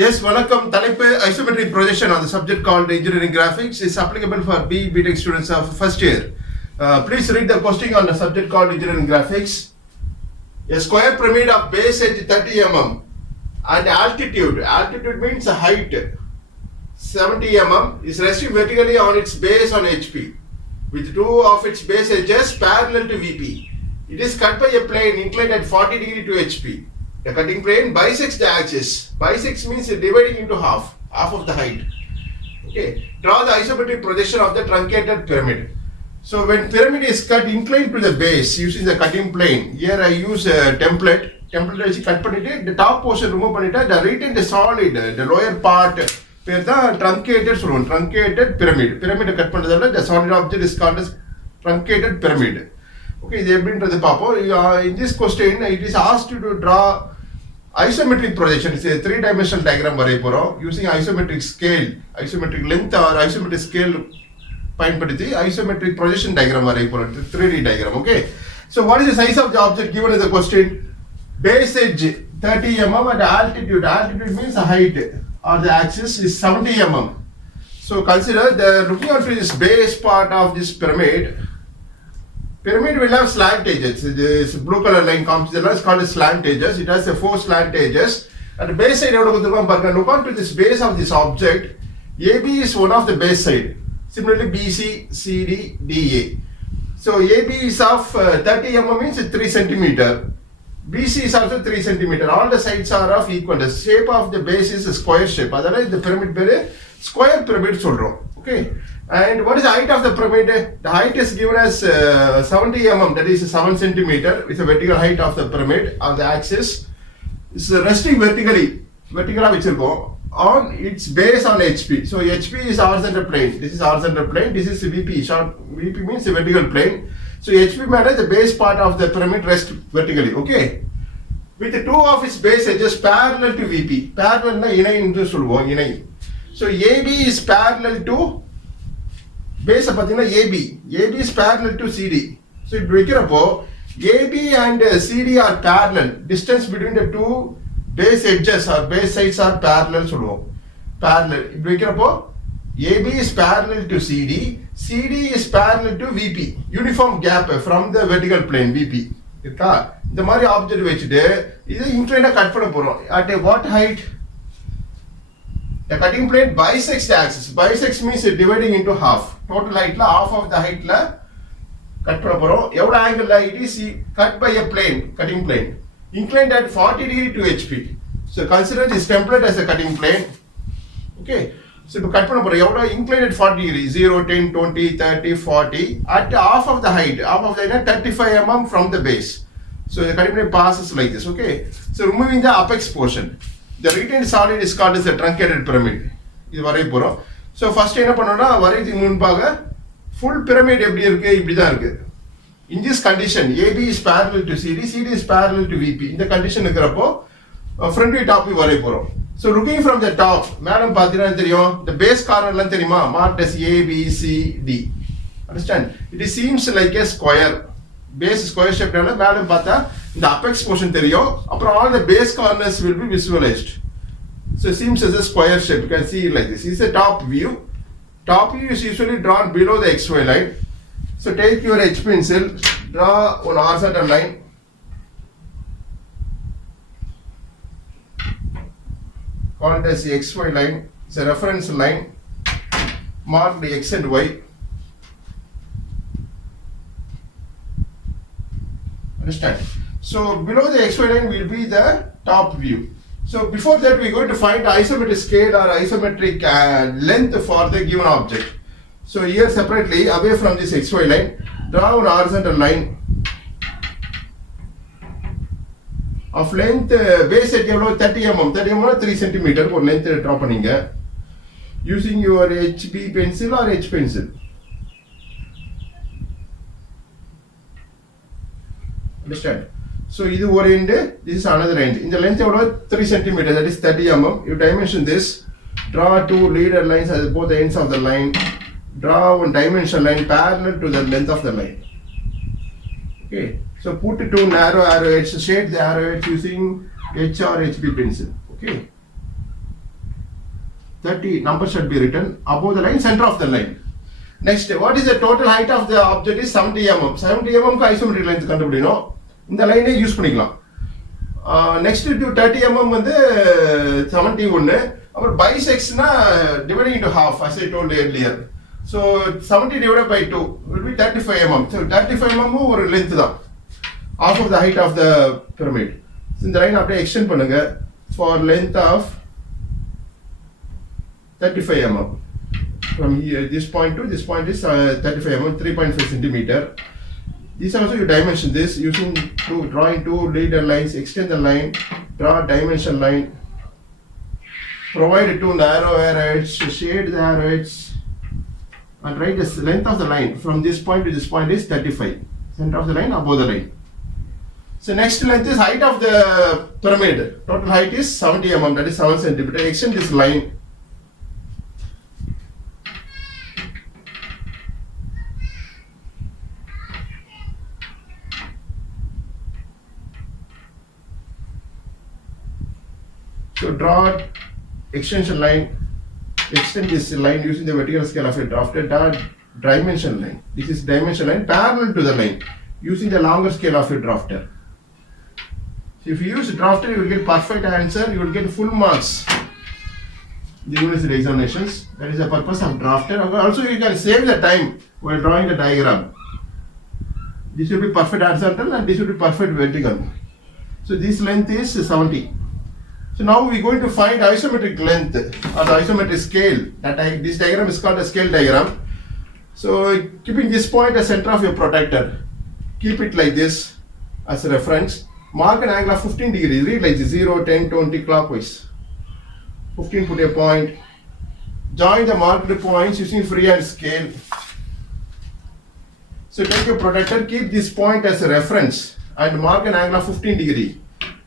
Yes, வணக்கம். தலைப்பு isometric projection on the subject called engineering graphics is applicable for B.Tech students of first year. Please read the question on the subject called engineering graphics. A square pyramid of base edge 30 mm and altitude means height 70 mm is resting vertically on its base on HP with two of its base edges parallel to VP. It is cut by a plane inclined at 40 degree to HP. The cutting plane bisects the axis. Bisects means dividing into half of the height. Okay. Draw the isometric projection of the truncated pyramid. So when pyramid is cut inclined to the base using the cutting plane, here I use a template. Template is cut பண்ணிட்டு the top portion remove பண்ணிட்டு the retain the solid, the lower part பேர் தான் truncated சொல்லுவோம். Truncated pyramid. Pyramid cut பண்ணதால the solid object is called as truncated pyramid. Okay, இது எப்படின்றது பார்ப்போம். In this question it is asked you to draw isometric projection. It's a three-dimensional diagram வரைய போறோம். Using isometric scale, isometric length or isometric scale பயன்படுத்தி isometric projection diagram வரைய போறோம். 3D diagram. Okay. So what is the size of the object given in the question? Base edge 30 mm and altitude. Altitude means the height or the axis is 70 mm. So consider the looking onto this base part of this pyramid. Pyramid will have slant edges. This blue color line comes. It's called slant edges. It has 4 slant edges. At the base side, look on to this base of this object. AB is one of the base side. Similarly, BC, CD, DA. So AB is of 30 mm means 3 centimeter. BC is also 3 centimeter. All the sides are of equal. The shape of the base is a square shape. Otherwise, the pyramid square pyramid solrom. Okay. And what is the height of the pyramid? The height is given as 70 mm, that is 7 centimeter with the vertical height of the pyramid on the axis. It's resting vertically on its base on HP. So HP is horizontal plane. This is horizontal plane. This is VP. VP means the vertical plane. So HP matters the base part of the pyramid rests vertically. Okay. With the two of its base edges parallel to VP. Parallel na inai என்று சொல்வோம் inai. So AB is parallel to base பார்த்தீங்கன்னா AB is parallel to CD. So இப்படி வைக்கிறப்போ AB and CD are parallel. Distance between the two base edges or base sides are parallel சொல்லுவோம். Parallel. இப்படி வைக்கிறப்போ AB is parallel to CD. CD is parallel to VP. Uniform gap from the vertical plane VP. இருக்கா? இந்த மாதிரி ஆப்ஜெக்ட் வச்சுட்டு இதை இன்க்ளைனா கட் பண்ண போறோம். At a what height? The cutting plane bisects the axis. Bisects means dividing into half. Total height la half of the height la cut பண்ண போறோம். எவ்வளவு angle la it is cut by a plane, cutting plane inclined at 40 degree to HP. So consider this template as a cutting plane. Okay. So இப்போ cut பண்ண போறோம். எவ்வளவு inclined at 40 degree 0 10 20 30 40 at half of the height. Half of the height 35 mm from the base. So the cutting plane passes like this. Okay. So removing the apex portion. The retained solid is called as a truncated pyramid. இது வரைய போறோம். So first என்ன பண்ணனும்னா வரையதுக்கு முன்பாக full pyramid எப்படி இருக்கு இப்படி தான் இருக்கு. In this condition AB is parallel to CD, CD is parallel to VP. இந்த கண்டிஷன் இருக்கிறப்போ front view top view வரைய போறோம். So looking from the top மேல பாத்தீங்கன்னா தெரியும் the base corner எல்லாம் தெரியுமா marked as A B C D. Understand? It seems like a square. Base square shape னால மேல பார்த்தா இந்த apex portion தெரியும். அப்புறம் all the base corners will be visualized. So it seems as a square shape. You can see it like this. This is a top view. Top view is usually drawn below the XY line. So take your H pencil, draw one horizontal line. Called as the XY line. It's a reference line. Mark the X and Y. Understand? So below the XY line will be the top view. So before that we are going to find isometric scale or isometric length for the given object. So here separately away from this XY line, draw an horizontal line of length base at 30 mm. 30 mm 3 cm ஒரு length draw பண்ணீங்க using your HB pencil or H pencil. Understand? So this is one end, this is another end. In the length of 3 cm, that is 30 mm. You dimension this, draw two leader lines at both ends of the line. Draw one dimension line parallel to the length of the line. Okay. So put two narrow arrowheads, shade the arrowheads using H or HB pencil. Okay. 30 numbers should be written above the line, center of the line. Next, what is the total height of the object is 70 mm. 70 mm க்கு isometric length கண்டுபிடிக்கணும். இந்த லைனை யூஸ் பண்ணிக்கலாம். Next to 30 mm வந்து 71. அப்புறம் bisectனா dividing into half as I told earlier. So 70 divided by 2 will be 35 mm. So 35 mm ஒரு length தான். Half of the height of the pyramid. So இந்த லைன் அப்படியே extend பண்ணுங்க for length of 35 mm. From here, this point to this point is 35 mm, 3.5 centimeter. This also you dimension this using drawing two leader lines, extend the line, draw dimension line, provide two narrow arrows, shade the arrows, and write the length of the line from this point to this point is 35. Center of the line above the line. So next length is height of the pyramid. Total height is 70 mm, that is 7 centimeter. Extend this line. So draw extension line, extend this line using the vertical scale of a drafter. Draw dimension line. This is dimension line parallel to the line using the longer scale of a drafter. So if you use drafter, you will get perfect answer. You will get full marks in the university examinations. That is the purpose of drafter. Also, you can save the time while drawing the diagram. This will be perfect horizontal and this will be perfect vertical. So this length is 70. So now we are going to find isometric length or the isometric scale. This diagram is called a scale diagram. So keeping this point as center of your protractor, keep it like this as a reference. Mark an angle of 15 degrees. Read like this, 0, 10, 20 clockwise. 15, put a point. Join the marked points using freehand scale. So take your protractor, keep this point as a reference and mark an angle of 15 degrees.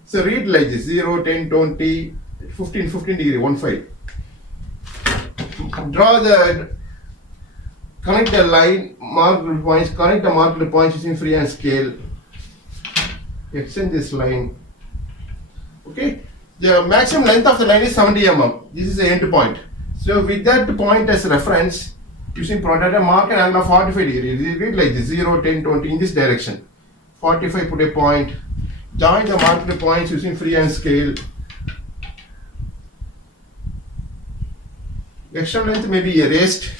So read like this, 0, 10, 20, 15, 15 degree, 1, 5. Draw the, connect the line, mark the points, connect the marked points using freehand scale. Extend this line. Okay, the maximum length of the line is 70 mm. This is the end point. So with that point as reference, using protractor, mark an angle of 45 degrees. Read like this, 0, 10, 20 in this direction. 45, put a point. Join the marked points using freehand scale. Extra length may be erased.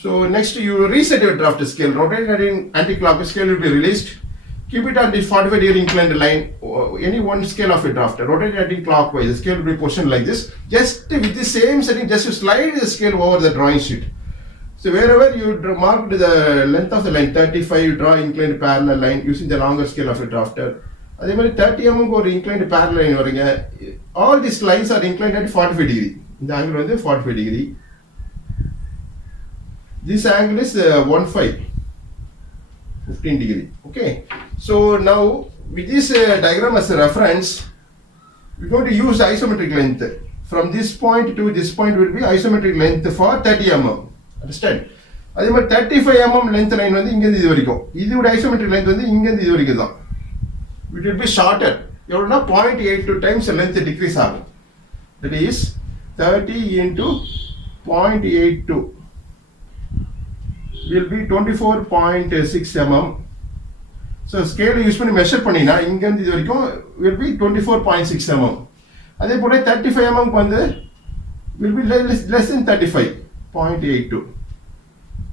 So next you reset your draft scale. Rotate it in anti-clockwise, scale will be released. Keep it on the 45 degree inclined line. Any one scale of a draft. Rotate it anti-clockwise. The scale will be positioned like this. Just with the same setting, just to slide the scale over the drawing sheet. So wherever you mark the length of the line 35, you draw inclined parallel line using the longer scale of a drafter. அதே மாதிரி 30 mm ஒரு inclined parallel line வருங்க. All these lines are inclined at 45 degree. இந்த angle வந்து 45 degree. This angle is 15 degree. Okay. So now with this diagram as a reference, we're going to use isometric length. From this point to this point will be isometric length for 30 mm. Understand? அதே மாதிரி 35 mm length line வந்து இங்க இருந்து இது வரைக்கும். இதோட isometric length வந்து இங்க இருந்து இது வரைக்கும் தான். It will be shorter. எவ்வளவுனா 0.82 times length decrease ஆகும். That is 30 into 0.82 will be 24.6 mm. So scale use பண்ணி மெஷர் பண்ணினா இங்க இருந்து இது வரைக்கும் will be 24.6 mm. அதே போல 35 mm க்கு வந்து will be less than 35.82.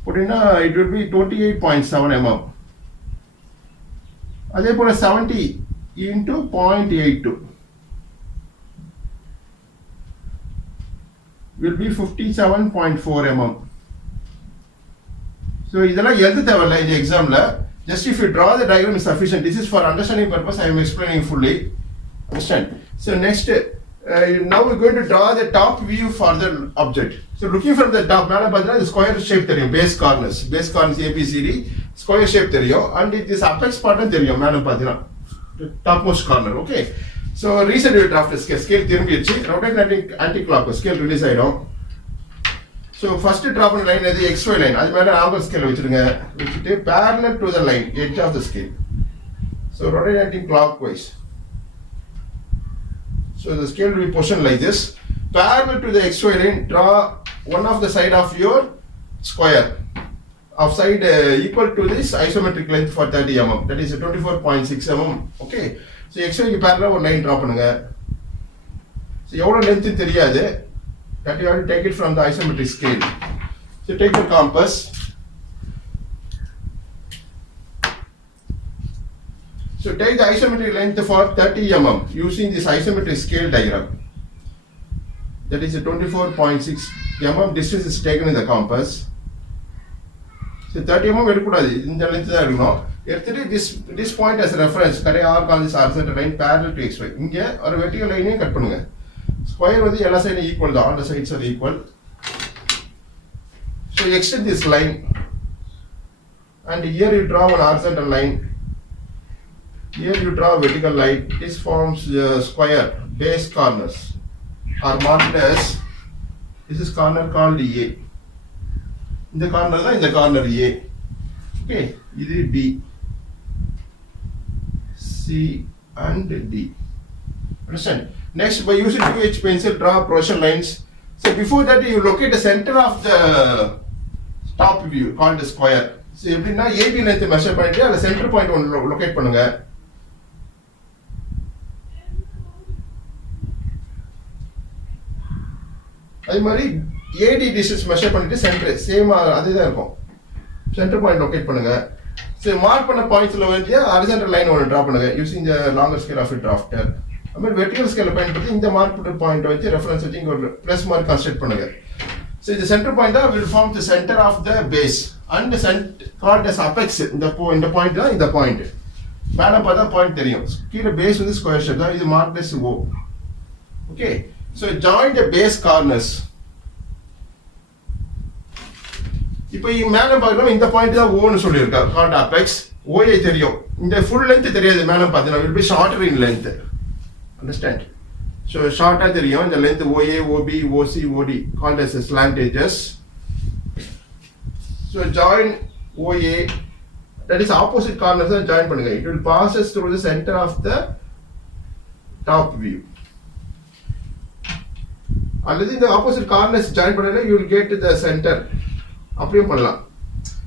Put in it will be 28.7 mm. அதே போல 70 into 0.82 will be 57.4 mm. So இதெல்லாம் எழுத தேவையில்லை இந்த எக்ஸாம்ல. Just if you draw the diagram is sufficient. This is for understanding purpose. I am explaining fully. Understand? So next, now we're going to draw the top view for the object. So looking from the top, மேல பார்த்தா the square shape தெரியும். Base corners ABCD square shape தெரியும். And this apex pattern தெரியும். மேல பார்த்தீங்கன்னா topmost corner. Okay. So reset your draft scale திரும்பிடுச்சு. Rotate anti-clockwise scale release ஆயிடும். So first draw பண்ண line எது XY line. அது மேல angle scale வச்சிருங்க. வச்சிட்டு parallel to the line edge of the scale. So rotate anti-clockwise. So So the scale will be positioned like this. Parallel to the XY line, draw one of the side of your square of side equal to this isometric length for 30 mm. That is 24.6 mm. Okay. So XY க்கு parallel ஒரு line draw பண்ணுங்க. So எவ்வளவு length தெரியாது. That you have to take it from the isometric scale. So take the compass. So take the isometric length for 30 mm using this isometric scale diagram. That is a 24.6 mm distance is taken in the compass. So 30 mm எடுக்கூடாது, இந்த length தான் எடுக்கணும். எடுத்துட்டு this point as a reference, correct arc on this horizontal line parallel to XY. இங்க ஒரு vertical line cut பண்ணுங்க. Square வந்து எல்லா சைடும் ஈக்குவல் தான், all the sides are equal. So extend this line and here you draw one horizontal line. Here you draw a vertical line. This forms the square base corners are marked as, this is corner called A. In the corner in the corner A. Okay, this is B, C and D. Understand? Next, by using 2H pencil, draw projection lines. So before that, you locate the center of the top view called the square. So எப்படின்னா AB length measure பண்ணிட்டு அந்த center point ஒன்று locate பண்ணுங்க. அதே மாதிரி AD distance measure பண்ணிட்டு center same அதேதான் இருக்கும். Center point locate பண்ணுங்க. So மார்க் பண்ண பாயிண்ட்ஸ்ல வந்து horizontal line ஒன்று draw பண்ணுங்க using the longer scale of a drafter. அப்ப vertical scale பயன்படுத்தி இந்த மார்க் பண்ண பாயிண்ட் வச்சு ரெஃபரன்ஸ் வச்சு இங்க ஒரு பிளஸ் மார்க் கன்ஸ்ட்ரக்ட் பண்ணுங்க. So the center point that will form the center of the base and the center called as apex. இந்த பாயிண்ட் தான் இந்த பாயிண்ட். மேல பார்த்தா பாயிண்ட் தெரியும். கீழ பேஸ் வந்து ஸ்கொயர் ஷேப் தான், இது marked as O. Okay. So join the base corners. இப்போ மேல பார்க்கணும் இந்த பாயிண்ட் தான் O னு சொல்லிருக்கா called apex. OA தெரியும். இந்த full length தெரியாது மேல பார்த்தா, will be shorter in length. Understand? So shorter தெரியும் இந்த length OA, OB, OC, OD called as slant edges. So join OA, that is opposite corners join பண்ணுங்க. It will passes through the center of the top view. அல்லது இந்த opposite corners join பண்ணல you will get to the center. அப்படியும் பண்ணலாம்.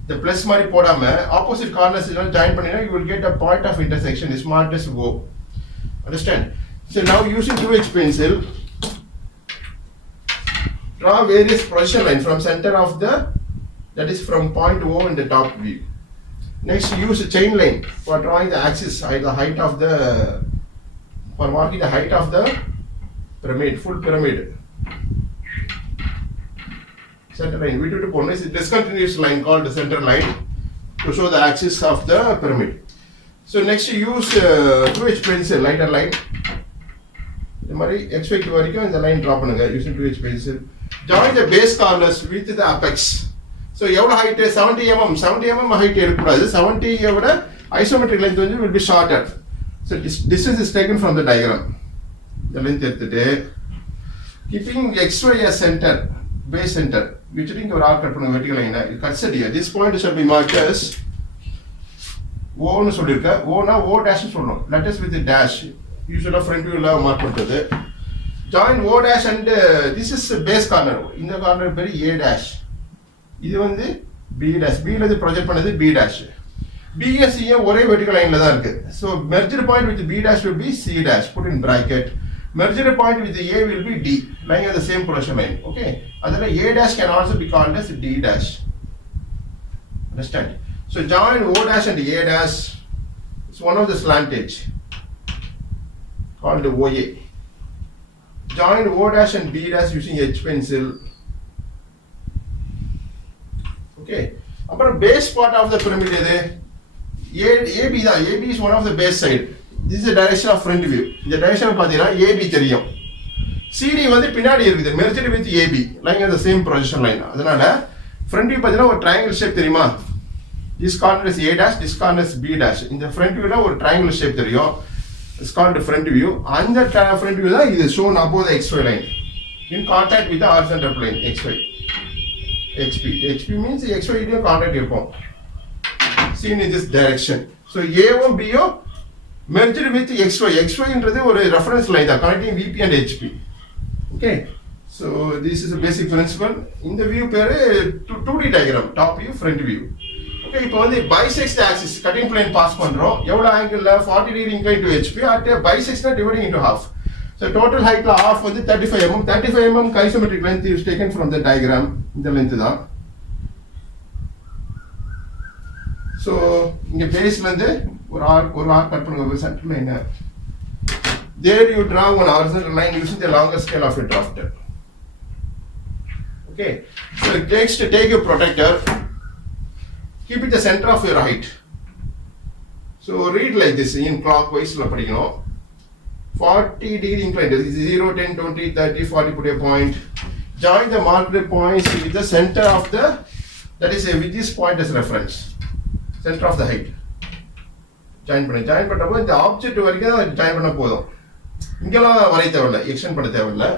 The plus மாதிரி போடாம opposite corners join பண்ணினா you will get a point of intersection is marked as O. Understand? So now using 2H pencil, draw various projection lines from center of the, that is from point O in the top view. Next use a chain line for drawing the axis, the height of the, for marking the height of the pyramid, full pyramid. Center line, we do to put a discontinuous line called the center line to show the axis of the pyramid. So next use 2H pencil, lighter line. இந்த மாதிரி XY வரைக்கும் இந்த line draw பண்ணுங்க using 2H pencil. Join the base corners with the apex. So எவ்வளவு ஹைட் 70 mm, 70 mm height இருக்கக்கூடாது. 70 விட isometric length வந்து will be shorter. So this distance is taken from the diagram. இந்த length எடுத்துட்டு keeping XY as center, base center, விட்டுட்டு ஒரு arc cut பண்ணுங்க vertical line. It cuts it here. This point shall be marked as O னு சொல்லிருக்க. O னா O dash னு சொல்லணும். Let us with the dash. Usually front view la mark பண்றது. Join O dash and this is base corner. இந்த corner பேரு A dash. இது வந்து B dash. B ல இருந்து ப்ரொஜெக்ட் பண்ணது B dash. B and C ஒரே vertical lineல தான் இருக்கு. So merged point with B dash will be C dash. Put in bracket. Merged point with A will be D. Lying on the same projection line. Okay. Adala A dash can also be called as D dash. Understand? So join O dash and A dash. It's one of the slant edge called OA. Join O dash and B dash using H pencil. Okay. Appo base part of the pyramid edu AB da. AB is one of the base side. This is the direction of front view. இந்த direction பாத்தீங்கன்னா AB தெரியும். CD வந்து பின்னாடி இருக்குது. Merged with AB lying on the same projection line. அதனால front view பாத்தீங்கன்னா ஒரு triangle shape தெரியுமா? This corner is A dash, this corner is B dash. இந்த front view ல ஒரு triangle shape தெரியும். It's called the front view. And that front view is shown above the XY line in contact with the horizontal plane XY. HP. HP means XY in contact இருக்கும். Seen in this direction. So A and B merged with XY. XY என்றது ஒரு reference line தான் connecting VP and HP. Okay. So this is a basic principle. இந்த view பேரு 2D diagram, top view, front view. Okay, இப்போ வந்து bisect axis cutting plane pass பண்றோம். எவ்வளவு angle 40 degree inclined to HP at bisect dividing into half. So total height half வந்து 35 mm. 35 mm isometric length is taken from the diagram. இந்த length தான். So இங்க பேஸ்ல இருந்து ஒரு arc கட் பண்ணுங்க ஒரு center line. There you draw one horizontal line using the longer scale of a drafter. Okay. So next take your protector. Keep it the center of your height. So read like this in clockwise la padikano. 40 degree inclined. 0, 10, 20, 30, 40 put a point. Join the marked points with the center of the, that is with this point as reference. Center of the height. Join பண்ணப்போ இந்த ஆப்ஜெக்ட் வரைக்கும் ஜாயின் பண்ண போதும். இங்கெல்லாம் வரைய தேவையில்லை, எக்ஸ்டெண்ட் பண்ண தேவையில்லை.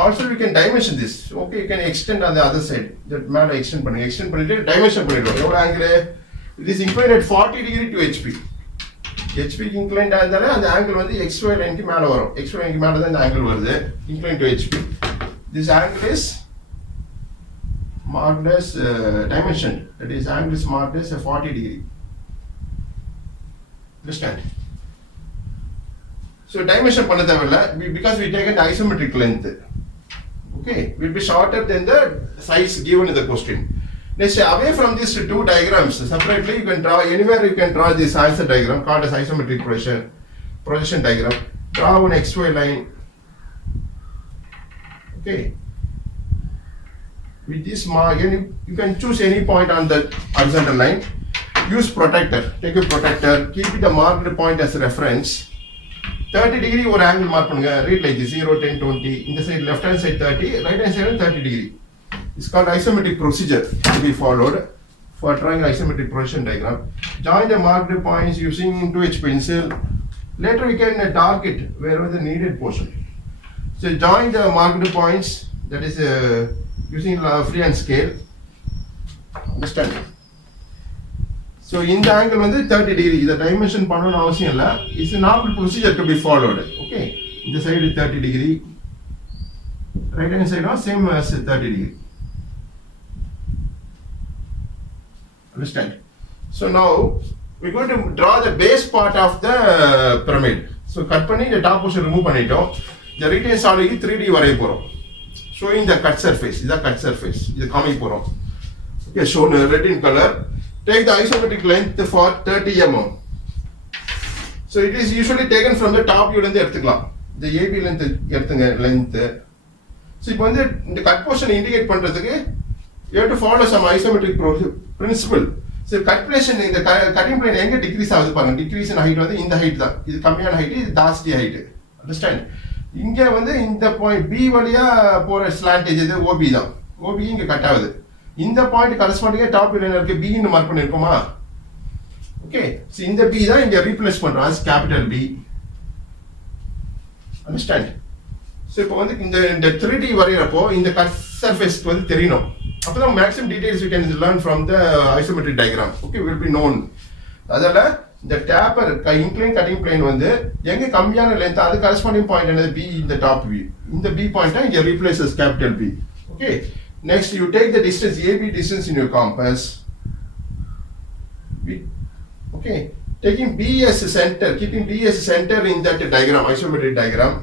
Also we can dimension this. Okay, you can extend on the other side. That மேல extend பண்ணிட்டு dimension பண்ணிடுவோம். எவ்வளவு angle? It is inclined at 40 degree to HP. HP க்கு inclined ஆனதால அந்த angle வந்து XY line க்கு மேல வரும். XY line க்கு மேல தான் இந்த angle வருது. Inclined to HP. This angle is marked as dimension. That is angle is marked as 40 degree. Understand? So dimension பண்ண தேவையில்லை because we taken the isometric length. Okay, will be shorter than the size given in the question. Next, away from these two diagrams, separately you can draw anywhere you can draw this answer diagram called as isometric projection diagram. Draw one XY line. Okay. With this mark, you can choose any point on the horizontal line. Use protector. Take a protector. Keep it a marked point as a reference. 30 degree ஒரு angle mark பண்ணுங்க. Read like this 0, 10, 20. In the side left hand side 30, right hand side 30 degree. It's called isometric procedure to be followed for drawing isometric projection diagram. Join the marked points using 2H pencil. Later we can dark it wherever the needed portion. So join the marked points, that is using freehand scale. Understand? So in the angle வந்து 30 degree. The dimension பண்ணனும் அவசியம் இல்ல. It's a normal procedure to be followed. Okay. The side is 30 degree. Right hand side also same as 30 degree. Understand? So now we're going to draw the base part of the pyramid. So cut பண்ணி the top portion remove பண்ணிட்டோம். The retain solid 3D வரைய போறோம். Showing the cut surface. இது cut surface. இது காமிக்க போறோம். Okay, shown red in color. Take the isometric length for 30 mm. So it is usually taken from the top view இருந்து எடுத்துக்கலாம். The AB length எடுத்துங்க length. So இப்போ வந்து இந்த cut portion indicate பண்றதுக்கு you have to follow some isometric principle. So cut portion இந்த cutting plane எங்க decrease ஆகுது பாருங்க. Decrease in height வந்து இந்த height தான். இது கம்மியான height, இது ஜாஸ்தி height. Understand? இங்க வந்து இந்த point B வழியா போற slant edge இது OB தான். OB இங்க கட் ஆகுது. இந்த பாயிண்ட் கரஸ்பாண்டிங்கா டாப் லைன் இருக்கு B ன்னு மார்க் பண்ணிருப்போமா? ஓகே, சோ இந்த B தான் இங்க ரீப்ளேஸ் பண்றோம் as capital B. Understand? So இப்போ வந்து இந்த 3D வரையறப்போ இந்த கட் சர்ஃபேஸ் வந்து தெரியணும். அப்பதான் maximum details you can learn from the isometric diagram. Okay, will be known. அதனால இந்த டேப்பர் இன்க்ளைன் கட்டிங் பிளேன் வந்து எங்க கம்மியான லென்த் அது கரஸ்பாண்டிங் பாயிண்ட் என்னது B இந்த டாப் வியூ. இந்த B பாயிண்ட இங்க replace as capital B. Okay. Next, you take the distance, AB distance in your compass. Okay, taking B as a center, keeping B as a center in that diagram, isometric diagram.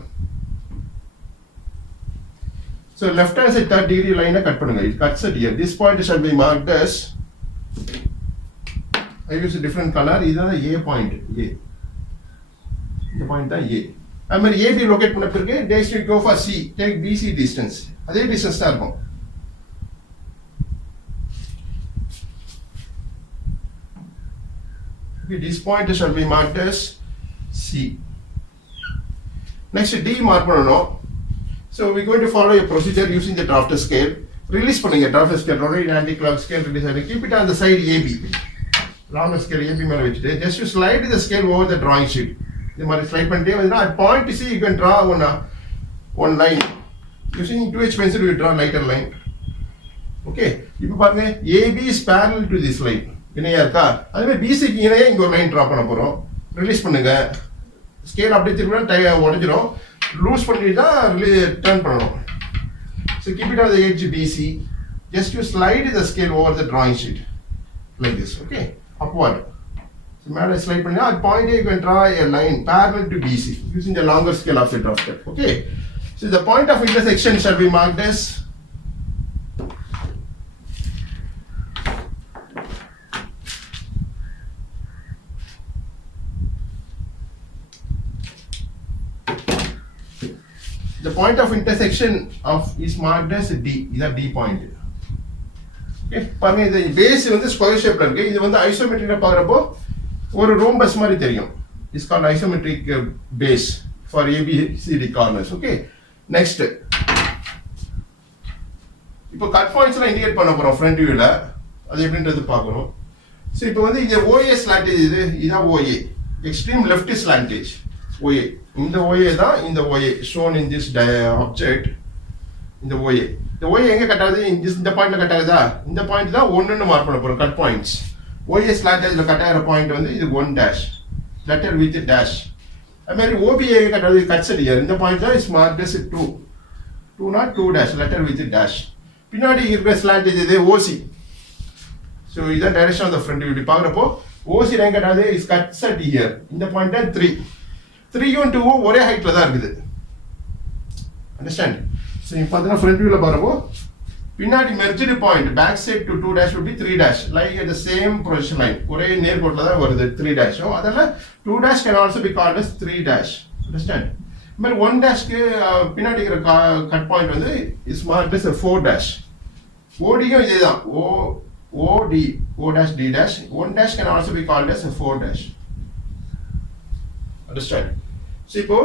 So left hand side 30 degree line cut பண்ணுங்க. It cuts it here. This point shall be marked as, I use a different color. இதுதான் A point. A. இந்த point தான் A. அது மாதிரி AB locate பண்ண பிறகு next you go for C. Take BC distance. அதே distance தான் இருக்கும். Okay, this point shall be marked as C. Next D mark பண்ணனும். So we're going to follow a procedure using the drafter scale. Release பண்ணுங்க drafter scale, rotate anti-clock scale, release and keep it on the side AB. Longer scale AB மேல வச்சிட்டு just to slide the scale over the drawing sheet. இந்த மாதிரி slide பண்ணிட்டே வந்தா at point C you can draw one line. Using 2H pencil we draw lighter line. Okay, இப்போ பாருங்க AB is parallel to this line. இணையா இருக்கா? அதே மாதிரி BC க்கு இணையா இங்க ஒரு லைன் டிரா பண்ண போறோம். ரிலீஸ் பண்ணுங்க. ஸ்கேல் அப்படியே திரும்பினா உடஞ்சிடும். லூஸ் பண்ணி தான் டர்ன் பண்ணணும். So keep it on the edge BC. Just you slide the scale over the drawing sheet like this, okay, upward. So மேலே slide பண்ணா at point A you can draw a line parallel to BC using the longer scale of the drafter, okay. So the point of intersection shall be marked as the point of intersection of is marked as D. Is a D point. Okay. பாருங்க இந்த பேஸ் வந்து ஸ்கொயர் ஷேப்ல இருக்கு. இது வந்து ஐசோமெட்ரிக்ல பார்க்கறப்போ ஒரு ரோம்பஸ் மாதிரி தெரியும். It's called isometric base for ABCD corners. Okay. Next. இப்போ கட் பாயிண்ட்ஸ்லாம் இண்டிகேட் பண்ண போறோம் ஃப்ரண்ட் வியூல. அது எப்படின்றது பார்க்கணும். சோ இப்போ வந்து இது OA ஸ்லாண்டேஜ் இதான் OA. Extreme left slant edge. OA. இந்த OA தான் இந்த OA shown in this object. இந்த OA. இந்த OA எங்க கட் ஆகுது? இந்த பாயிண்ட்ல கட் ஆகுதா? இந்த பாயிண்ட் தான் 1 ன்னு மார்க் பண்ண போறோம் கட் பாயிண்ட்ஸ். OA ஸ்லாண்டேஜ்ல கட் ஆகிற பாயிண்ட் வந்து இது 1 dash. Letter with dash. அதே மாதிரி OBA எங்க கட் ஆகுது? Cut set here. இந்த பாயிண்ட் தான் is marked as 2. 2 not 2 dash. Letter with dash. பின்னாடி இருக்கிற ஸ்லாண்டேஜ் இது OC. So இதான் direction of the front view. பார்க்கறப்போ OC எங்க கட் ஆகுது? is cut set here. இந்த பாயிண்ட் தான் 3. 3யும் 2ம் ஒரே ஹைட்ல தான் இருக்குது. அண்டர்ஸ்டாண்ட்? சோ இப்போ பார்த்தா ஃப்ரண்ட் வியூல பாருங்க. பின்னாடி merged point back side to 2 dash would be 3 dash like at the same position line. ஒரே நேர்கோட்டில தான் வருது 3 dash. அதனால 2 dash can also be called as 3 dash. Understand? but 1 dash க்கு பின்னாடி இருக்கிற கட் பாயிண்ட் வந்து is marked as a 4 dash. OD-யும் இதேதான். OD O dash D dash. 1 dash can also be called as a 4 dash. Understand? So இப்போ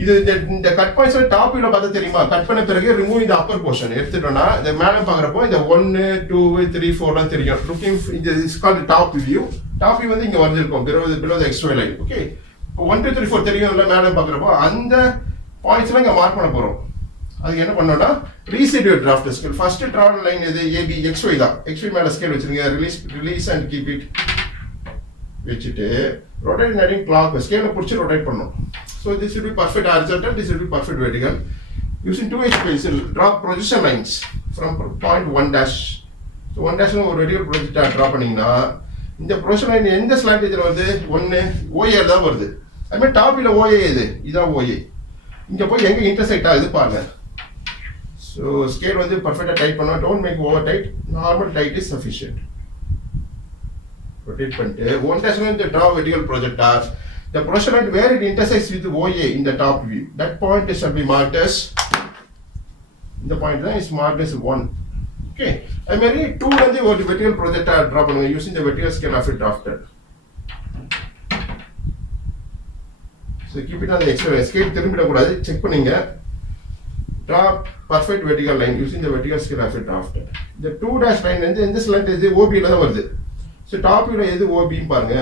இது இந்த கட் பாயிண்ட்ஸ் டாப் வியூல பார்த்தா தெரியுமா? கட் பண்ண பிறகு ரிமூவ் இந்த அப்பர் போர்ஷன் எடுத்துட்டோம்னா இந்த மேல பார்க்கறப்போ இந்த 1 2 3 4 லாம் தெரியும். லுக்கிங் இந்த is called top view. Top view வந்து இங்க வந்திருக்கும் below the XY line. Okay. இப்போ 1 2 3 4 தெரியும்ல மேல பார்க்கறப்போ அந்த பாயிண்ட்ஸ்லாம் இங்க மார்க் பண்ண போறோம். அதுக்கு என்ன பண்ணனும்னா reset your draft scale. First travel line இது AB XY தான். XY மேல ஸ்கேல் வச்சிருங்க. ரிலீஸ் அண்ட் கீப் இட் வச்சிட்டு rotate heading clock scale புடிச்சு rotate பண்ணனும். So this will be perfect horizontal, this will be perfect vertical. Using 2H pencil draw projection lines from point 1 dash. So 1 dash ஒரு vertical projector draw பண்ணீங்கன்னா இந்த projection line எந்த slantageல வருது? 1 OA தான் வருது. அதே மாதிரி டாப் வியூல OA இதான் OA. இங்க போய் எங்க இன்டர்செக்ட் ஆகுது பாருங்க. So scale வந்து perfect டைட் பண்ணனும். Don't make over tight. Normal tight is sufficient. Rotate பண்ணிட்டு 1 dash line the draw vertical projector. The projection line where it intersects with OA in the top view. That point shall be marked as the point is marked as 1. Okay. I mean 2 வந்து ஒரு vertical projector draw பண்ணுங்க using the vertical scale of a drafter. So keep it on the XY scale திரும்பிட கூடாது. செக் பண்ணுங்க. Draw perfect vertical line using the vertical scale of a drafter. The 2 dash line வந்து இந்த slant இது OB ல தான் வருது. So top வியூல எது OB ன்னு பாருங்க.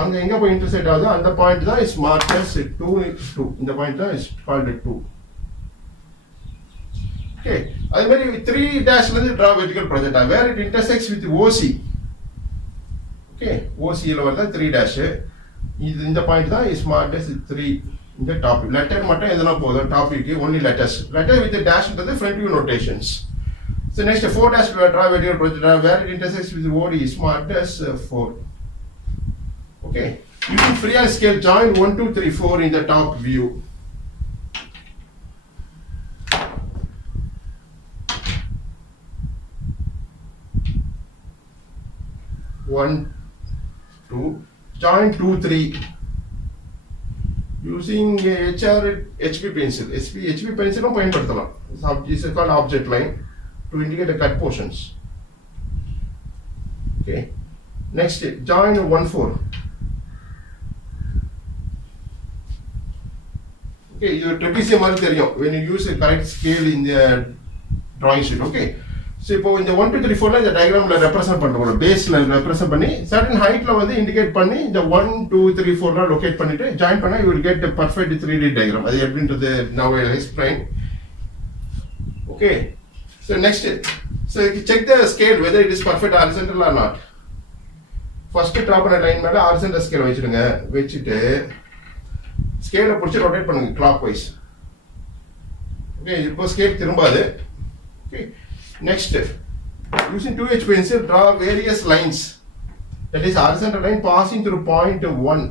அங்க எங்க போய் இன்டர்செக்ட் ஆகுது அந்த பாயிண்ட் தான் is marked as 2. இந்த பாயிண்ட் தான் is called 2. Okay. அதே மாதிரி 3 dash ல இருந்து draw vertical projector where it intersects with OC. Okay. OC ல வருது 3 dash. இது இந்த பாயிண்ட் தான் is marked as 3. இந்த டாப் லெட்டர் மட்டும் எதனா போதும் டாபிக்கு only letters. Letter with the dash ன்றது front view notations. So next 4 dash draw vertical projector where it intersects with OD is marked as 4. Okay. Using freehand scale join 1 2 3 4 in the top view. One, two, join 2 3 using HB pencil. HB pencil no பயன்படுத்தலாம். This is called object line to indicate the cut portions. Okay. Next join 1 4. Okay, you trapezium மாதிரி தெரியும் when you use a correct scale in the drawing sheet. Okay. So இப்போ இந்த 1 2 3 4 ல இந்த டயகிராம்ல ரெப்ரசன்ட் பண்றோம். பேஸ்ல ரெப்ரசன்ட் பண்ணி certain heightல வந்து இண்டிகேட் பண்ணி இந்த 1 2 3 4 ல லொகேட் பண்ணிட்டு ஜாயின் பண்ணா you will get a perfect 3D diagram. அது எப்படின்றது now I will explain. Okay. So next, so check the scale whether it is perfect horizontal or not. First draw பண்ண லைன் மேல ஹாரிசான்டல் ஸ்கேல் வச்சிடுங்க. வச்சிட்டு ஸ்கேலை பிடிச்சி ரொட்டேட் பண்ணுங்க clockwise. Okay, இப்போ ஸ்கேல் திரும்பாது. Okay, next using 2H pencil draw various lines. That is horizontal line passing through point 1.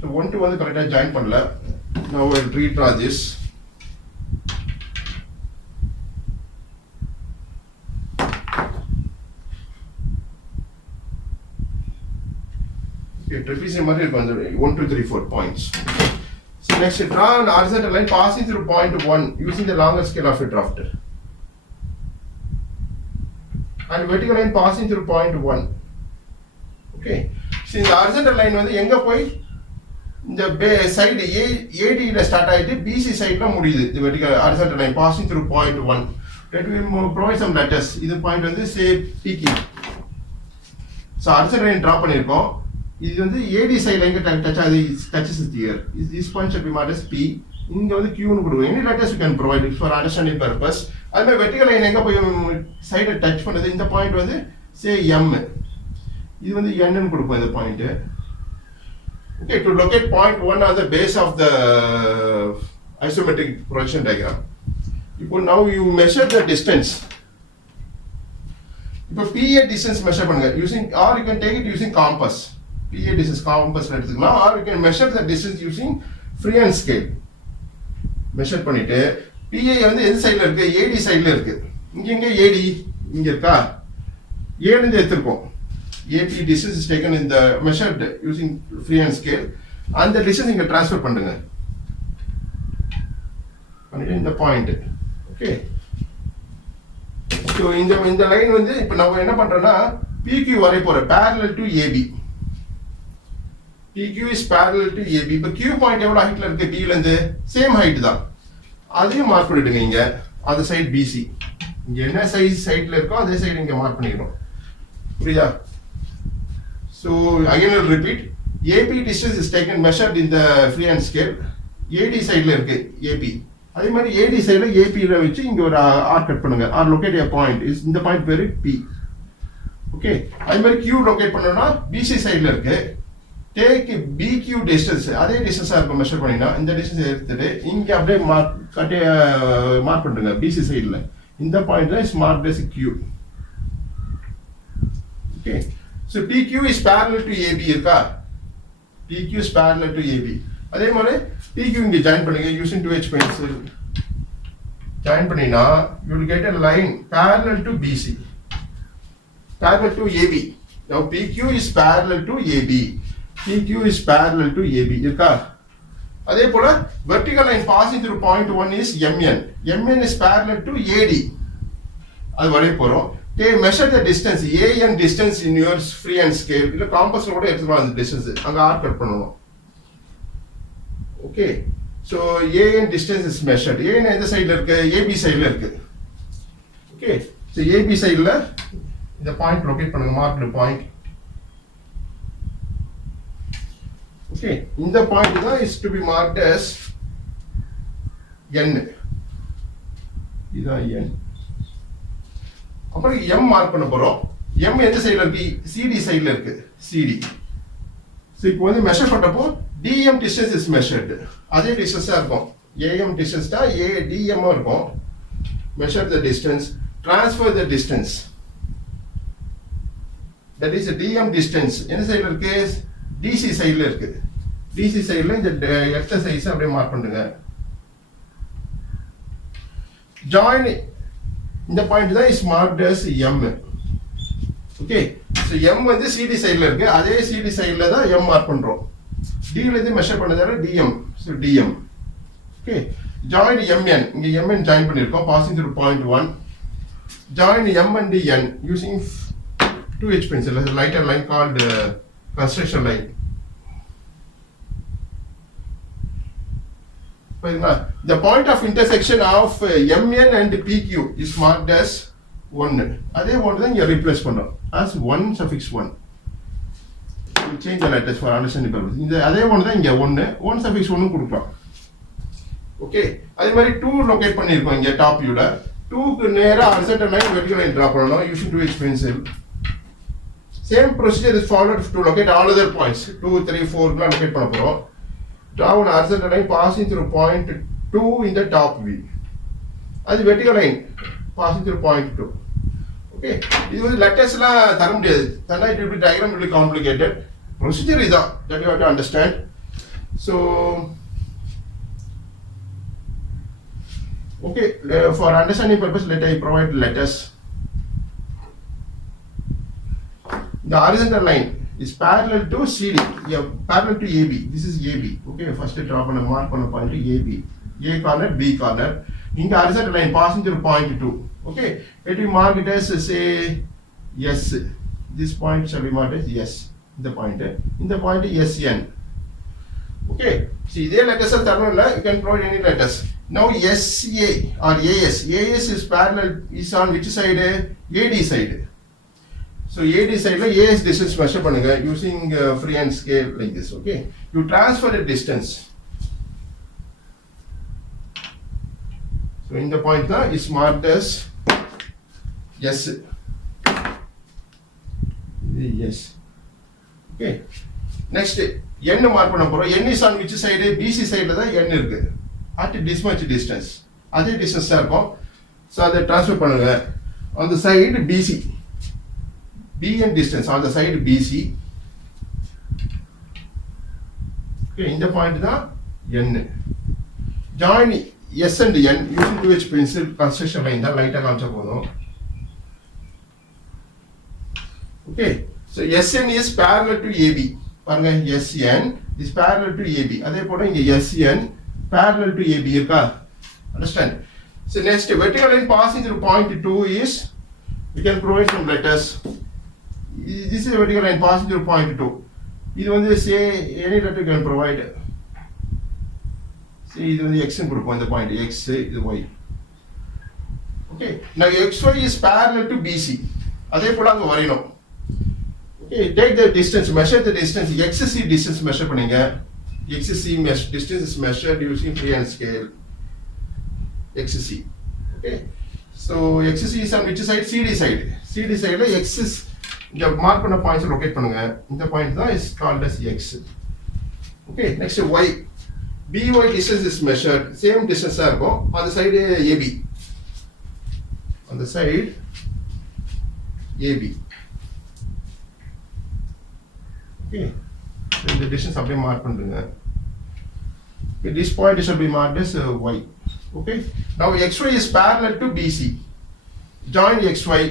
So 1 to 1 correct join பண்ணல. Now I will redraw this. Okay, trapezium மாதிரி இருக்கும் அந்த 1 2 3 4 points. So next draw an horizontal line passing through point 1 using the longer scale of a drafter. And vertical line passing through point 1. Okay. So இந்த horizontal line வந்து எங்க போய் இந்த side AD ல ஸ்டார்ட் ஆயிட்டு BC சைடுல முடியுது. The vertical horizontal line passing through point 1. Let me provide some letters. இது பாயிண்ட் வந்து say PQ. So horizontal line draw பண்ணிருக்கோம். இது வந்து AD சைடுல எங்க டச் ஆகுது touches here. This point should be marked as P. இங்க வந்து Q னு கொடுங்க. Any letters you can provide it for understanding purpose. அதே மாதிரி வெர்டிகல் லைன் எங்க போய் சைடை டச் பண்ணுது இந்த பாயிண்ட் வந்து say M. இது வந்து N னு கொடுப்போம் இந்த point. Okay, to locate point 1 at the base of the isometric projection diagram. இப்போ now you measure the distance. இப்போ PA distance measure பண்ணுங்க using, or you can take it using compass. PA distance compass எடுத்துக்கலாம், or you can measure the distance using freehand scale. measure பண்ணிட்டு PA வந்து எந்த சைடுல இருக்கு? AD சைடுல இருக்கு. இங்க AD இங்க இருக்கா? A ல இருந்து எடுத்துறோம். AP distance is taken in the measured using freehand scale, and the distance இங்க transfer பண்ணுங்க. பண்ணிட்டு இந்த பாயிண்ட். ஓகே, சோ இந்த லைன் வந்து இப்போ நம்ம என்ன பண்றோம்னா PQ வரை போற parallel to AB. PQ is parallel to AB. இப்போ Q பாயிண்ட் எவ்வளவு ஹைட்ல இருக்கு? B ல இருந்து சேம் ஹைட் தான். அதையும் மார்க் பண்ணிடுங்க. இங்க அந்த சைடு BC, இங்க என்ன சைடுல இருக்கோ அதே சைடு இங்க மார்க் பண்ணிக்கிறோம். புரியுதா? So again I'll repeat. AP distance is taken measured in the freehand scale. AD சைடுல இருக்கு AP. அதே மாதிரி AD சைடுல AP ல வச்சு இங்க ஒரு ஆர்க் கட் பண்ணுங்க. Or locate a point is இந்த பாயிண்ட் பேரு P. ஓகே, அதே மாதிரி Q லொகேட் பண்ணனும்னா BC சைடுல இருக்கு. டேக் BQ distance, அதே டிஸ்டன்ஸா இருக்கும் மெஷர் பண்ணினா இந்த டிஸ்டன்ஸ் எடுத்துட்டு இங்க அப்படியே மார்க் பண்ணுங்க BC சைடுல. இந்த பாயிண்ட்ல is marked as Q. Okay, so PQ is parallel to AB இருக்கா? PQ is parallel to AB. அதே மாதிரி PQ இங்க ஜாயின் பண்ணுங்க using 2H pencil. ஜாயின் பண்ணினா you will get a line parallel to BC, parallel to AB. Now PQ is parallel to AB. PQ is parallel to AB இருக்கா? அதே போல vertical line passing through point 1 is MN. MN is parallel to AD. அது வரைய போறோம். They measure the distance, AN distance in your freehand scale. இல்ல காம்பஸ் கூட எடுத்துக்கலாம் அந்த டிஸ்டன்ஸ். அங்க ஆர்க் கட் பண்ணனும். Okay, so AN distance is measured. AN எந்த சைடுல இருக்கு? AB சைடுல இருக்கு. ஓகே, so AB சைடுல இந்த பாயிண்ட் லொகேட் பண்ணுங்க. Marked point. ஓகே, இந்த பாயிண்ட் தான் is to be marked as N. இதான் N. அப்புறம் M மார்க் பண்ண போறோம். M எந்த சைடுல இருக்கு? CD சைடுல இருக்கு. CD. சோ இப்போ வந்து மெஷர் பண்றப்போ DM distance is measured. அதே டிஸ்டன்ஸா இருக்கும். AM distance தான் DM இருக்கும். Measure the distance, transfer the distance. That is the DM distance. எந்த சைடுல இருக்கு? DC சைடுல இருக்கு. DC சைடுல இந்த எக்ஸர்சைஸ் அப்படியே மார்க் பண்ணுங்க. Join இந்த பாயிண்ட் தான் is marked as M. Okay, so M வந்து CD சைடுல இருக்கு. அதே CD சைடுல தான் M மார்க் பண்றோம். D ல இருந்து மெஷர் பண்ணதால DM. So DM. Okay, join MN. இங்க MN ஜாயின் பண்ணிருக்கோம் passing through point 1. Join M and N using 2H pencil, a lighter line called construction line. The point of intersection of MN and PQ is marked as 1. அதே போல தான் இங்க replace பண்ணோம் as 1 suffix 1. We change the letters for understanding purpose. இந்த அதே போல தான் இங்க 1 suffix 1 கொடுக்கலாம். ஓகே, அதே மாதிரி 2 லொகேட் பண்ணிருக்கோம் இங்க டாப் வியூல. 2 க்கு நேரா horizontal line vertical line draw பண்ணனும் using 2h pencil. Same procedure is followed to locate all other points. 2, 3, 4 லாம் locate பண்ண போறோம். Draw a horizontal line passing through point 2 in the top view. அது vertical line passing through point 2. Okay. இது வந்து letters-லாம் தர முடியாது. தந்தா it will be diagram will be complicated. Procedure is that you have to understand. So okay, for understanding purpose, let I provide letters. The horizontal line is parallel to CD, yeah, parallel to AB. This is AB. Okay, first drop on a mark on a point to AB. A corner, B corner. In the horizontal line passing through point 2. Okay, let me mark it as say S. This point shall be marked as S. The point. In the point SN. Okay, see there letters are terminal. You can provide any letters. Now SA or AS. AS is parallel, is on which side? AD side. So AD side la AS distance measure பண்ணுங்க using freehand scale like this. Okay, you transfer the distance. So in the point is marked as S. Yes. Okay. Next n mark பண்ண போறோம். N is on which side? BC side la தான் n இருக்கு. At this much distance. அதே distance இருக்கும். So அதை transfer பண்ணுங்க. On the side BC. BN distance on the side BC. Okay, இந்த point தான் N. Join S and N using 2H pencil construction line தான் லைட்டா காமிச்சா போதும். Okay, so SN is parallel to AB. பாருங்க SN is parallel to AB. அதே போல இங்க SN parallel to AB இருக்கா? Understand? So next vertical line passing through point 2 is, we can provide some letters. This is a vertical line passing through point 2. இது வந்து say any letter you can provide. See இது வந்து x ன்னு கொடுப்போம் இந்த point x, இது y. Okay, now xy is parallel to BC. அதே போல அங்க வரையணும். Okay, take the distance, measure the distance. XC distance measure பண்ணுங்க. XC distance is measured using freehand scale. XC. Okay, so XC is on which side? CD side. CD side la X is இந்த மார்க் பண்ண points locate பண்ணுங்க. இந்த point தான் is called as X. Okay, next Y. BY distance is measured. Same distance ஆ இருக்கும். On the side AB. On the side AB. Okay, so the distance அப்படியே மார்க் பண்ணுங்க. Okay, this point shall be marked as Y. Okay, now XY is parallel to BC. Join XY.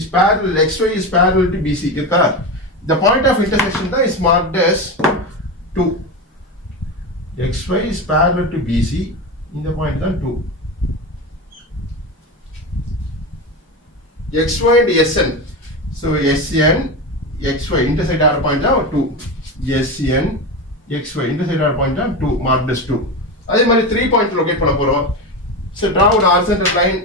Is parallel, XY is parallel to BC. The point of intersection is marked as 2. XY is parallel to BC. In the point then 2. XY and SN. So SN, XY intersect our point now 2. SN, XY intersect our point now 2. Marked as 2. அதே மாதிரி 3 point locate பண்ண போறோம். So draw a horizontal line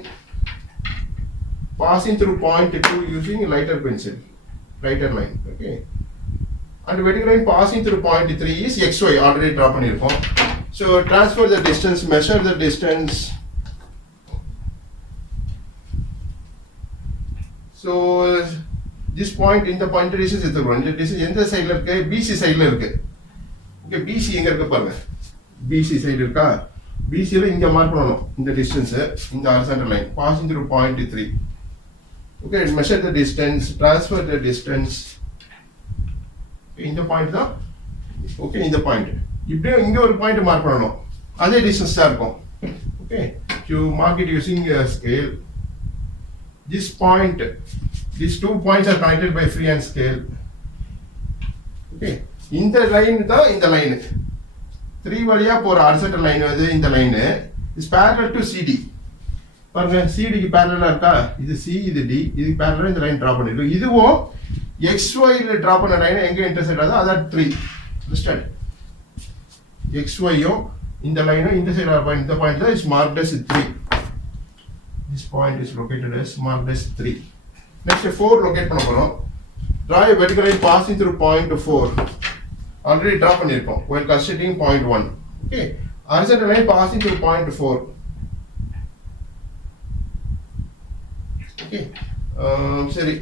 passing through point 2 using lighter pencil, lighter line. Okay, and vertical line passing through point 3 is XY already draw பண்ணிருக்கோம். So transfer the distance, measure the distance. So this point in the pointer distance எடுத்துக்கிறோம். இந்த distance எந்த சைடுல இருக்கு? BC சைடுல இருக்கு. Okay, BC எங்க இருக்கு பாருங்க. BC சைடு இருக்கா? BC ல இங்க மார்க் பண்ணனும். இந்த distance இந்த horizontal line passing through point 3. Okay, measure the distance, transfer the distance. இந்த பாயிண்ட் தான். Okay, இந்த பாயிண்ட். இப்படியே இங்க ஒரு பாயிண்ட் மார்க் பண்ணனும். அதே டிஸ்டன்ஸ் தான் இருக்கும். Okay, you mark it using a scale. This point, these 2 points are connected by freehand scale. Okay, இந்த லைன் தான் இந்த லைன். 3 வழியா போற horizontal line வந்து இந்த line is parallel to CD. பாருங்க CD க்கு parallel இருக்கா? இது C, இது D. இதுக்கு parallel இந்த லைன் டிரா பண்ணிருக்கோம். இதுவும் XY ல டிரா பண்ண லைன் எங்க இன்டர்செக்ட் ஆகுதோ அதான் 3. Understand? XY யும் இந்த லைனும் இன்டர்செக்ட் ஆகிற பாயிண்ட், இந்த பாயிண்ட் தான் is marked as 3. This point is located as marked as 3. Next 4 locate பண்ண போறோம். Draw a vertical line passing through point 4. Already draw பண்ணிருக்கோம் while considering point 1. Okay, horizontal line passing through point 4. Okay. சரி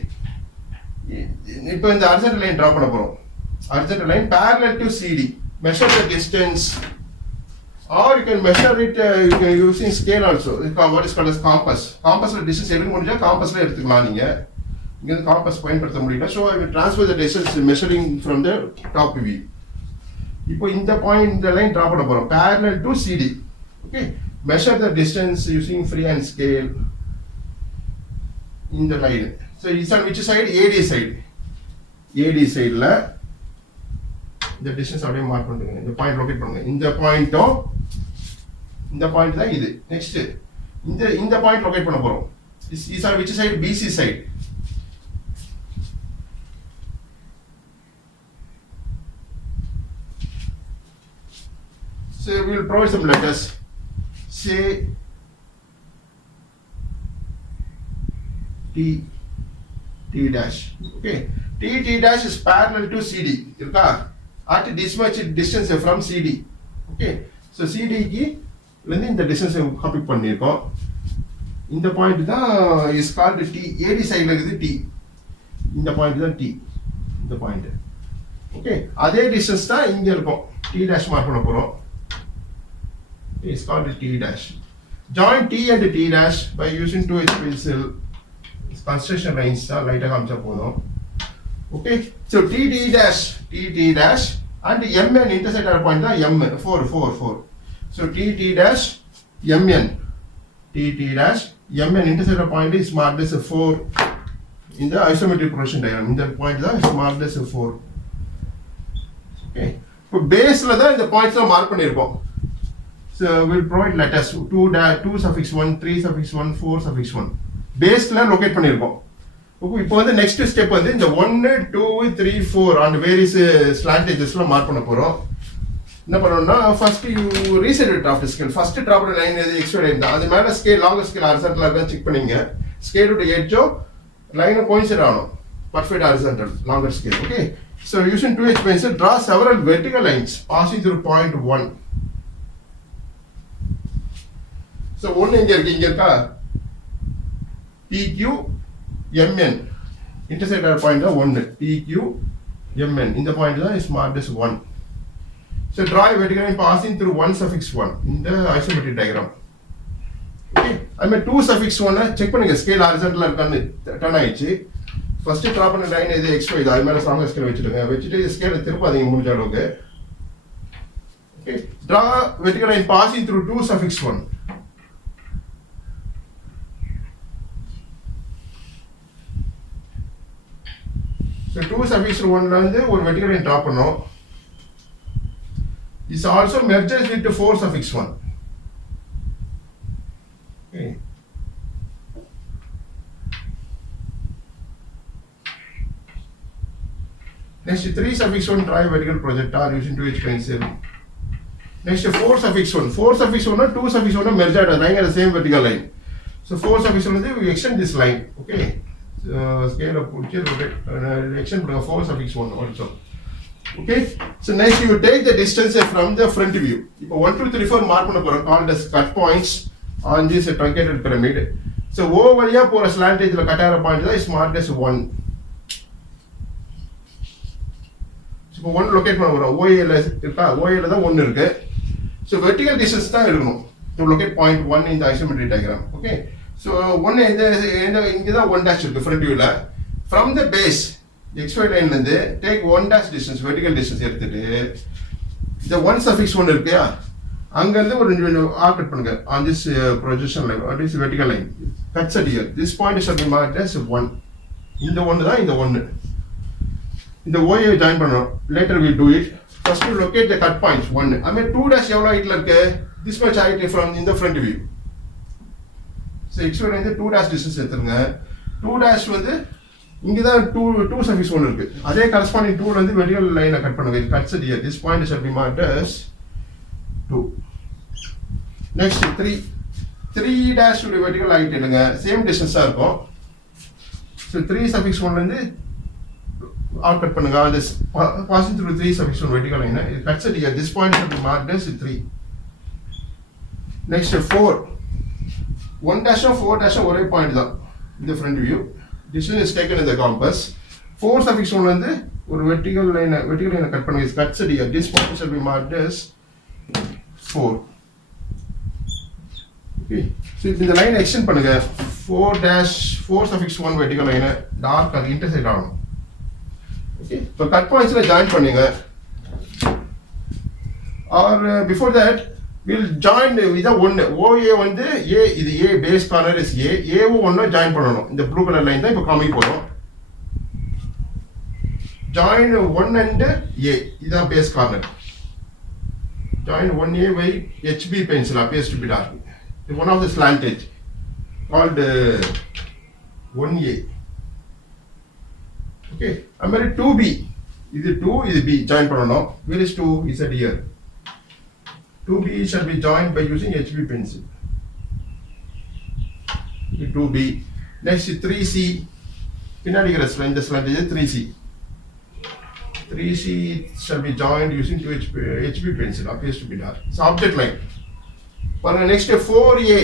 இப்போ இந்த horizontal line draw பண்ண போறோம். Horizontal line parallel to CD. Measure the distance, or you can measure it using scale also. It's called, what is called as compass. Compass distance எடுக்க முடிஞ்சா compassல எடுத்துக்கலாம் நீங்க. இங்க வந்து compass பயன்படுத்த முடியல. So I will transfer the distance measuring from the top view. இப்போ இந்த point இந்த line draw பண்ண போறோம் parallel to CD. Okay. Measure the distance using freehand scale in the line. So it's on which side? AD side. AD side la the distance அப்படியே மார்க் பண்ணுங்க. இந்த point locate பண்ணுங்க. இந்த பாயிண்ட்டும் இந்த பாயிண்ட் தான் இது. நெக்ஸ்ட் இந்த பாயிண்ட் லொகேட் பண்ண போறோம். is on which side? BC side. So we will provide some letters. Say T dash. Okay. T dash is parallel to CD. இருக்கா? At this much distance from CD. Okay. So CD க்கு இருந்து இந்த distance copy பண்ணிருக்கோம். இந்த point தான் is called T. AD சைடுல இருக்குது T. இந்த பாயிண்ட் தான் T. இந்த பாயிண்ட். Okay. அதே distance தான் இங்க இருக்கும். T dash மார்க் பண்ண போறோம். Is called T dash. Join T and T dash by using 2H pencil. Construction lines are light காமிச்சா போதும். Okay, so T dash and MN intersect our point தான் M 4. So T dash MN dash MN intersect our point is marked as 4 in the isometric projection diagram. இந்த point தான் is marked as 4. Okay, இப்போ பேஸ்ல தான் இந்த points mark பண்ணிருப்போம். So we'll provide letters 2 suffix 1 3 suffix 1 4 suffix 1 பேஸ்ல லொகேட் பண்ணிருக்கோம். இப்போ வந்து நெக்ஸ்ட் ஸ்டெப் வந்து இந்த 1 2 3 4 and various slant edgesல மார்க் பண்ண போறோம். என்ன பண்ணனும்னா first you reset it of the scale. First drop line எது எக்ஸ்ட்ரா லைன் தான். அது மேல ஸ்கேல் லாங்கர் ஸ்கேல் ஹாரிசான்டலா இருக்கா செக் பண்ணீங்க. ஸ்கேல் உடைய எட்ஜோ லைன் கோயின்சைட் ஆகணும். Perfect horizontal longer scale. Okay. So using 2H pencil draw several vertical lines passing through point 1. So 1 இங்க இருக்கா PQ MN intersect our point தான் 1 PQ MN இந்த பாயிண்ட் தான் is marked as 1. So draw a vertical line passing through 1 suffix 1 in the isometric diagram. Okay, I mean 2 suffix 1 செக் பண்ணுங்க ஸ்கேல் ஹாரிசான்டலா இருக்கான்னு டர்ன் ஆயிடுச்சு. First draw பண்ண லைன் இது xy இது அது மேல ஸ்ட்ராங்கர் ஸ்கேல் வச்சிட்டு ஸ்கேலை திருப்பாதீங்க முடிஞ்ச அளவுக்கு. Okay, draw vertical line passing through 2 suffix 1. So 2 suffix 1 ல இருந்து ஒரு vertical line draw பண்ணோம். This also merges with 4 suffix 1. Okay. Next 3 suffix 1 try vertical projectile using 2H pencil. Next 4 suffix 1. 4 suffix 1 and 2 suffix 1 merged at the same vertical line. So 4 suffix 1 we extend this line. Okay. Scale up extend 4 suffix 1 also. Okay. So next you take the distance from the front view. இப்போ 1 2 3 4 mark பண்ண போறோம் called as cut points on this truncated pyramid. So O வழியா போற slant edgeல கட் ஆற பாயிண்ட் தான் is marked as 1. இப்போ 1 லொகேட் பண்ண போறோம். OA ல இருக்கா? OA ல தான் 1 இருக்கு. So vertical distance தான் இருக்கணும். To locate point 1 in the isometric diagram. Okay. So 1 இங்க தான் 1 dash இருக்கு front view ல. From the base xy line ல இருந்து take 1 dash distance vertical distance எடுத்துட்டு இந்த 1 suffix 1 இருக்குயா அங்க இருந்து ஒரு ஆர்க் கட் பண்ணுங்க on this projection line or this vertical line cuts at here. This point is be marked as 1. இந்த 1 தான் இந்த 1. இந்த OA join பண்ணனும். Later we do it. First we locate the cut points 1. I mean 2 dash எவ்வளவு ஹைட்ல இருக்கு? This much height from in the front view. So xy line 2 dash distance எடுத்துங்க. 2 dash வந்து இங்க தான் 2 suffix 1 இருக்கு. அதே corresponding 2 ல இருந்து vertical line கட் பண்ணுங்க. It cuts it here. This point shall be marked as 2. Next 3 dash உடைய vertical height எடுங்க. Same distance ஆ இருக்கும். So 3 suffix 1 ல இருந்து out cut பண்ணுங்க. This passing through 3 suffix 1 vertical line. It cuts it here. This point shall be marked as 3. Next 4. 1 dash and 4 dash ஒரே பாயிண்ட் தான் இந்த front view. Decision is taken in the compass. 4 suffix 1 வந்து ஒரு vertical line கட் பண்ணுங்க. It cuts it here. This point shall be marked as 4. Okay. So இந்த line extend பண்ணுங்க. 4 dash 4 suffix 1 vertical line dark intersect ஆகணும். Okay. So cut points ல join பண்ணுங்க. Or before that we'll join with one OA வந்து A இது A base corner is A வும் ஒண்ணா ஜாயின் பண்ணனும் இந்த ப்ளூ கலர் லைன் தான் இப்போ காமிக்க போறோம் join 1 and A இதான் base corner join 1A by HB pencil appears to be dark one of the slant edge called 1A okay and then 2B இது 2 இது B join பண்ணனும் where is 2 is at here 2B shall be joined by using HB pencil. 2B. Next 3C. Pinadi line this line is 3C. 3C shall be joined using HB pencil. Appears to be dark. It's object line. For the next 4A.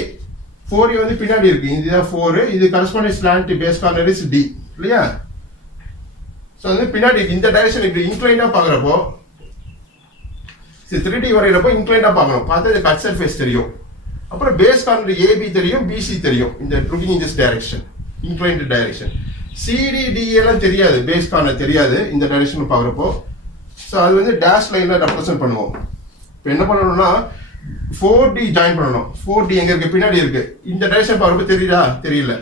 4A வந்து பின்னாடி இருக்கு. இதுதான் 4. இது corresponding slant base corner is D. இல்லையா? So வந்து பின்னாடி இந்த direction இப்படி inclined ஆ பார்க்கறப்போ So 3D வரையறப்போ இன்க்ளைண்டா பார்க்கணும் பார்த்தா இந்த கட் சர்ஃபேஸ் தெரியும் அப்புறம் பேஸ் கார்னர் AB தெரியும் BC தெரியும் இந்த looking in this direction inclined direction CDD எல்லாம் தெரியாது பேஸ் கார்னர் தெரியாது இந்த டைரக்ஷன் பார்க்கறப்போ சோ அது வந்து டேஷ் லைன்ல ரெப்ரசன்ட் பண்ணுவோம் இப்போ என்ன பண்ணனும்னா 4D ஜாயின் பண்ணனும் 4D எங்க இருக்கு பின்னாடி இருக்கு இந்த டைரக்ஷன் பார்க்கறப்போ தெரியுதா தெரியல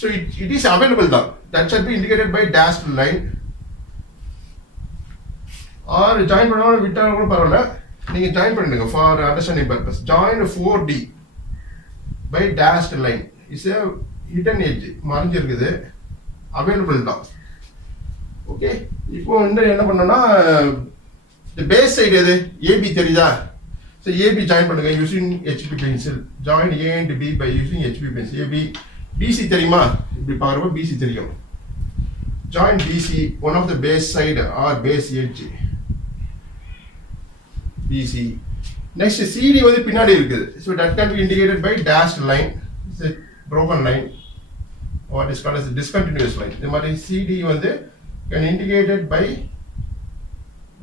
சோ இட் இஸ் அவைலபிள் தான் that should be indicated by dashed line or join பண்ணனும் விட்டா கூட பரவாயில்லை நீங்க ஜாயின் பண்ணுங்க for understanding purpose join 4D by dashed line is a hidden edge மறைஞ்சு இருக்குது available தான் ஓகே இப்போ வந்து என்ன பண்ணனும்னா the base side எது AB தெரியுதா so AB join பண்ணுங்க using HB pencil join A and B by using HB pencil AB BC தெரியுமா இப்படி பாருங்க BC தெரியும் join BC one of the base side or base edge BC. Next CD வந்து பின்னாடி இருக்குது. So that can be indicated by dashed line. It's a broken line. Or is called as a discontinuous line. இந்த மாதிரி CD வந்து can indicated by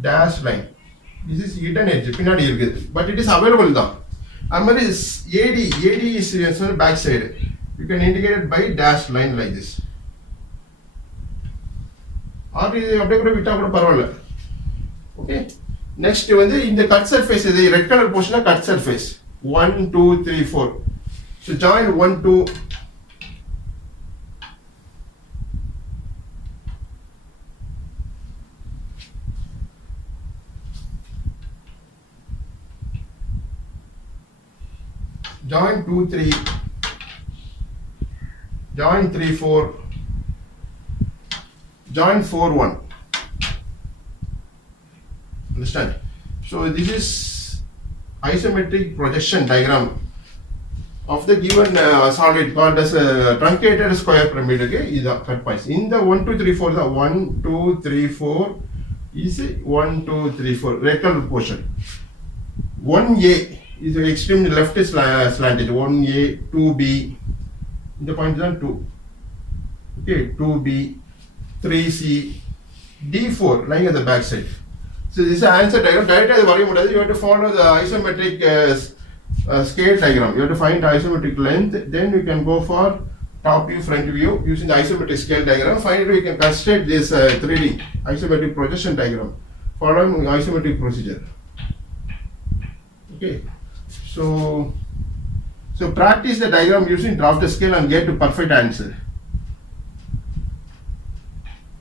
dashed line. This is hidden edge பின்னாடி இருக்குது. But it is available தான். அது மாதிரி AD is back side. You can indicate it by dashed line like this. or இது அப்படியே கூட விட்டா கூட பரவாயில்லை. Okay. Next வந்து இந்த cut surface இது red color portion cut surface 1 2 3 4 so join 1 2 join 2 3 join 3 4 join 4 1 understand so this is isometric projection diagram of the given solid called as a truncated square pyramid okay is the cut points in the 1 2 3 4 the 1 2 3 4 is 1 2 3 4 rectangular portion 1A is the extreme left slanted 1A 2B the point is on 2 okay 2B 3C D4 lying at the back side. So this is the answer diagram. Directly you have to follow the isometric scale diagram. You have to find the isometric length. Then you can go for top view, front view using the isometric scale diagram. Finally, you can construct this 3D isometric projection diagram following isometric procedure. Okay. So practice the diagram using drafter scale and get to perfect answer.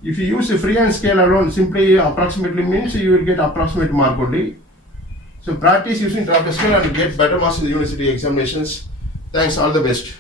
If you use a freehand scale alone, simply approximately means you will get approximate mark only. So practice using drafter scale and get better marks in the university examinations. Thanks, all the best.